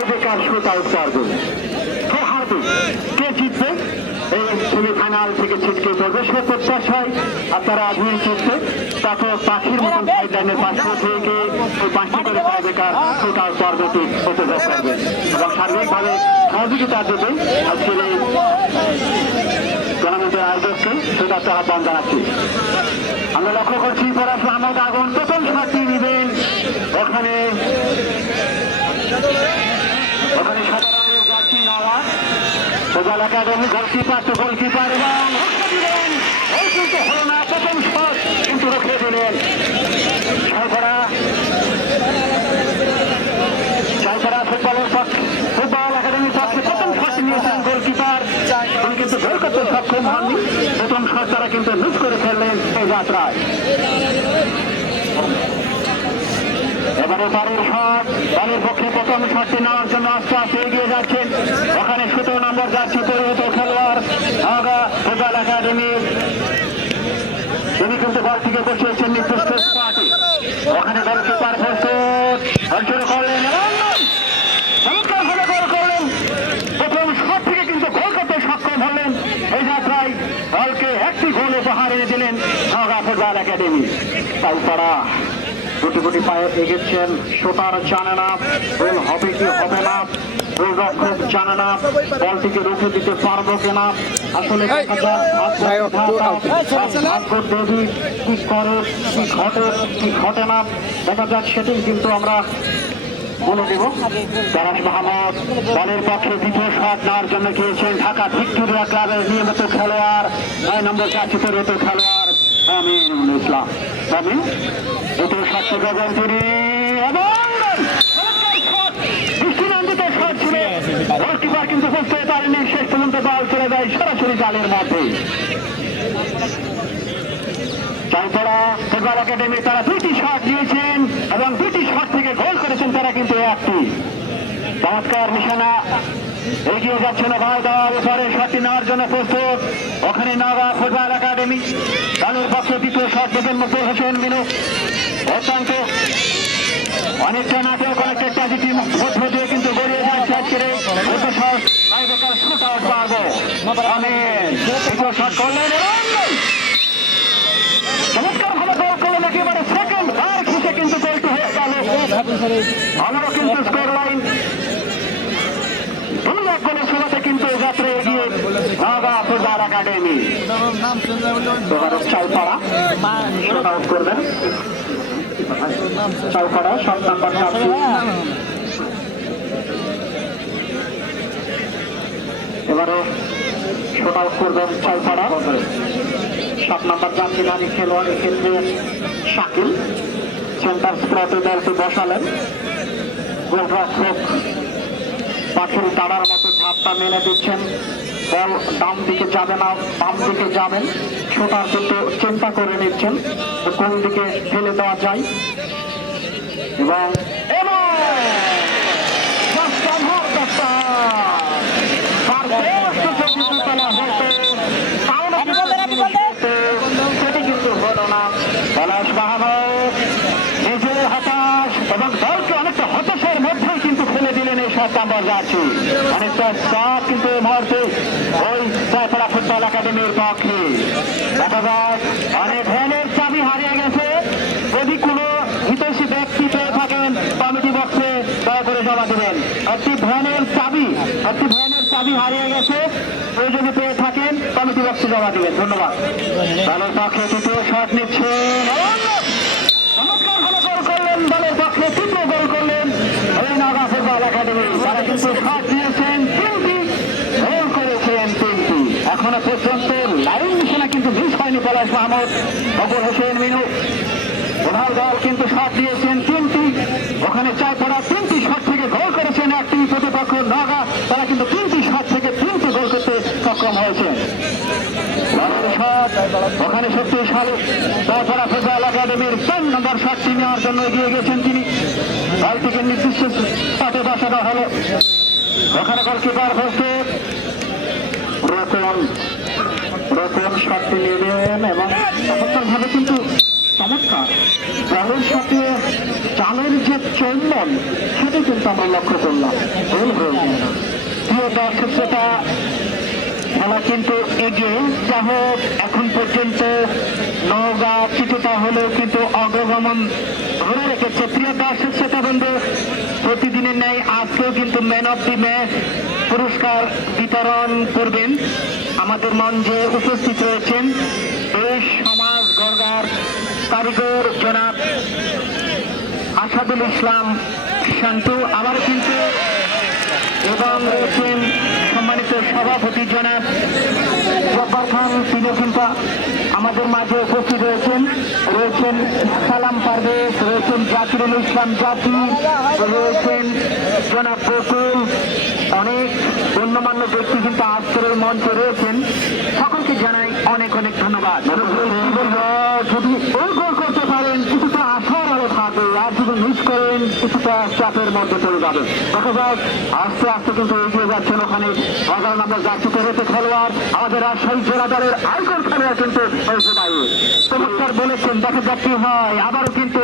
Tiebreaker shoot out করবে কে হারবে? কে জিতবে? এই সেমিফাইনাল থেকে ছিটকে পড়বে। সে প্রত্যাশায় আপনারা আধুনিক জিতবে তারপর পাখির মতন সাইডলাইনের পাশে থেকে ওই পাঁচটি করে টাইব্রেকার শুট আউট পর্বটি উপভোগ করবে। এবং সার্বিকভাবে সহযোগিতা দেবে। আজকের এই টুর্নামেন্টের আয়োজককে সেটা তারা আহ্বান জানাচ্ছি আমরা লক্ষ্য করছি পরাশ আহমদ আগুন প্রথম শটটি নেবেন ওখানে ওখানে সাদা রঙের জার্সি নেওয়া সোজাল একাডেমি গোলকিপার তো গোলকিপার এবং দিলেন এই কিন্তু হলো না প্রথম শট কিন্তু রক্ষে দিলেন ছয়করা ছয়করা ফুটবলের পক্ষে ফুটবল একাডেমির পক্ষে প্রথম শট নিয়েছেন গোলকিপার তিনি কিন্তু গোল করতে তারা কিন্তু মিস করে ফেললেন এই যাত্রায় এবারে বাড়ির শট পক্ষে প্রথম শটটি নেওয়ার জন্য আস্তে এগিয়ে যাচ্ছেন। ওখানে সতেরো নম্বর যাচ্ছে পরিণত খেলোয়াড় আগা ফুটবল একাডেমির তিনি কিন্তু বল থেকে বসিয়েছেন নির্দিষ্ট স্পটে ওখানে গোলকিপার প্রস্তুত। বল করলেন। একটি গোল উপহার এনে দিলেন নগা ফুটবল একাডেমি। তারা গুটি গুটি পায়ে এগেছেন শোটার জানে না গোল হবে কি হবে না গোলরক্ষক জানে না বলটিকে রুখে দিতে পারব কিনা আসলে দেখা যাক ভাগ্য দেবী কি করে কি ঘটে কি ঘটে না দেখা যাক সেটাই কিন্তু আমরা বলে দেব পরাশ মাহমুদ দলের পক্ষে দ্বিতীয় শট নেওয়ার জন্য গিয়েছেন, ঢাকা ভিক্টোরিয়া ক্লাবের নিয়মিত খেলোয়াড়, নয় নম্বর পরিণত খেলোয়াড় আমিনুল ইসলাম। আমি দ্বিতীয় শটটি দেবেন তিনি এবং কিন্তু বুঝতে পারেনি, শেষ পর্যন্ত বল চলে যায় সরাসরি জালের মধ্যে চারপড়া ফুটবল একাডেমি তারা দুইটি শট নিয়েছেন এবং দুইটি শট থেকে গোল করেছেন তারা কিন্তু একটি। চমৎকার নিশানা। এগিয়ে যাচ্ছেন ভাই দল পরে শটটি নেওয়ার জন্য প্রস্তুত। ওখানে নগা ফুটবল একাডেমি। দলের পক্ষে দ্বিতীয় শট দেবেন মুকুল হোসেন মিনু। অত্যন্ত অনেকটা নাটক, অনেকটা ট্র্যাজেডি মধ্য দিয়ে কিন্তু গড়িয়ে যাচ্ছে আজকের শট পারব শট করলেন এবং চমৎকার ভাবে গোল করলেন একেবারে সেকেন্ড আর খুশে কিন্তু গোলটি হয়ে গেল আমারও কিন্তু স্কোর লাইন দুই এক গোলের সভাতে কিন্তু যাত্রা এগিয়ে নাগা ফুটবল একাডেমি চালপাড়া আউট করবেন। চালপাড়া শট নাম্বার এবারে শট আউট করবেন চালপাড়া। সাত নম্বর জাতীয় নারী খেলোয়াড় এক্ষেত্রে শাকিল। সেন্টার স্পটে দলকে বসালেন। গোলরক্ষক পাখির তাড়ার মতো ঝাপটা মেনে দিচ্ছেন। বল ডান দিকে যাবে না, বাম দিকে যাবেন। ছোটার কিন্তু চিন্তা করে নিচ্ছেন কোন দিকে ফেলে দেওয়া যায়। এবং এবং just cover the star. সর্বোচ্চ যদি তোলা হতো, তাহলে কিন্তু সেটি কিন্তু হলো না পলাশ মাহমুদ নিজের হতাশ এবং দলকে অনেকটা হতাশার মধ্যেই কিন্তু ফেলে দিলেন এই সাত নম্বর যাচ্ছি অনেকটা চাপ কিন্তু এই মুহূর্তে ওই জয়পাড়া ফুটবল একাডেমির পক্ষে। দেখা যায়, অনেক ভ্যানের চাবি হারিয়ে গেছে। যদি কোনো হিতৈষী ব্যক্তি পেয়ে থাকেন, কমিটি বক্সে দয়া করে জমা দেবেন। একটি ভ্যানের চাবি, একটি ভ্যানের চাবি হারিয়ে গেছে। কেউ যদি পেয়ে থাকেন, কমিটি বক্সে জমা দেবেন। ধন্যবাদ। দলের পক্ষে তৃতীয় শট নিচ্ছেন চমৎকার ভাবে গোল করলেন দলের পক্ষে তৃতীয় গোল করলেন এই নাগা ফুটবল একাডেমি তারা কিন্তু শট নিয়েছেন তিনটি গোল করেছেন তিনটি এখনও পর্যন্ত লাইন মিশনে কিন্তু মিস হয়নি পলাশ মাহমুদ। ফকর হোসেন মিনু। ওনার দল কিন্তু শট দিয়েছেন তিনটি। ওখানে চার পড়া তিনটি শট থেকে গোল করেছেন একটি প্রতিপক্ষ নগা। তারা কিন্তু তিনটি শট থেকে তিনটি গোল করতে সক্ষম হয়েছে। ওখানে শক্তিশালী। তারপরা ফুটবল একাডেমির তিন নম্বর শটটি নেওয়ার জন্য এগিয়ে গেছেন তিনি। দলটিকে নির্দিষ্ট শটে বসানো হলো। ওখানে গোলকিপার প্রস্তুত রতন রতন সাথে নেবেন এবং চমৎকারভাবে কিন্তু চমৎকার। বলের সাথে চালের যে চন্দন, সেটা কিন্তু আমরা লক্ষ্য করলাম। ভুল হয়ে গেল প্রিয় দর্শক শ্রোতা খেলা কিন্তু এগিয়ে যা হোক এখন পর্যন্ত নওগাঁ কিছুটা হলেও কিন্তু অগ্রগমন ধরে রেখেছে। প্রিয় দর্শক, শ্রোতা বন্ধু, প্রতিদিনের ন্যায় আজকেও কিন্তু ম্যান অফ দি ম্যাচ পুরস্কার বিতরণ করবেন। আমাদের মঞ্চে উপস্থিত রয়েছেন দেশ সমাজ গর্গার কারিগর জনাব আসাদুল ইসলাম শান্তু। আবার কিন্তু এবং রয়েছেন সভাপতি জনাব জব্বার খান কিন্তু আমাদের মাঝে উপস্থিত রয়েছেন। রয়েছেন সালাম পারভেজ রয়েছেন জাকিরুল ইসলাম জাতি রয়েছেন জনাব বকুল অনেক গণ্যমান্য ব্যক্তি কিন্তু আজকের এই মঞ্চে রয়েছেন। সকলকে জানাই অনেক অনেক ধন্যবাদ। যদি এই গোল করতে পারেন কিছুটা আশার আলো থাকবে আর যদি মিস করেন কিছুটা চাপের মধ্যে চলে যাবে। দেখা যাক, আস্তে আস্তে কিন্তু এগিয়ে যাচ্ছেন ওখানে। এগারো নম্বর যাচ্ছে রয়েছে খেলোয়াড়। আমাদের রাজশাহী জেলা দলের আইকন খেলোয়াড় কিন্তু চমৎকার বলেছেন, দেখা যাক কি হয়। আবারও কিন্তু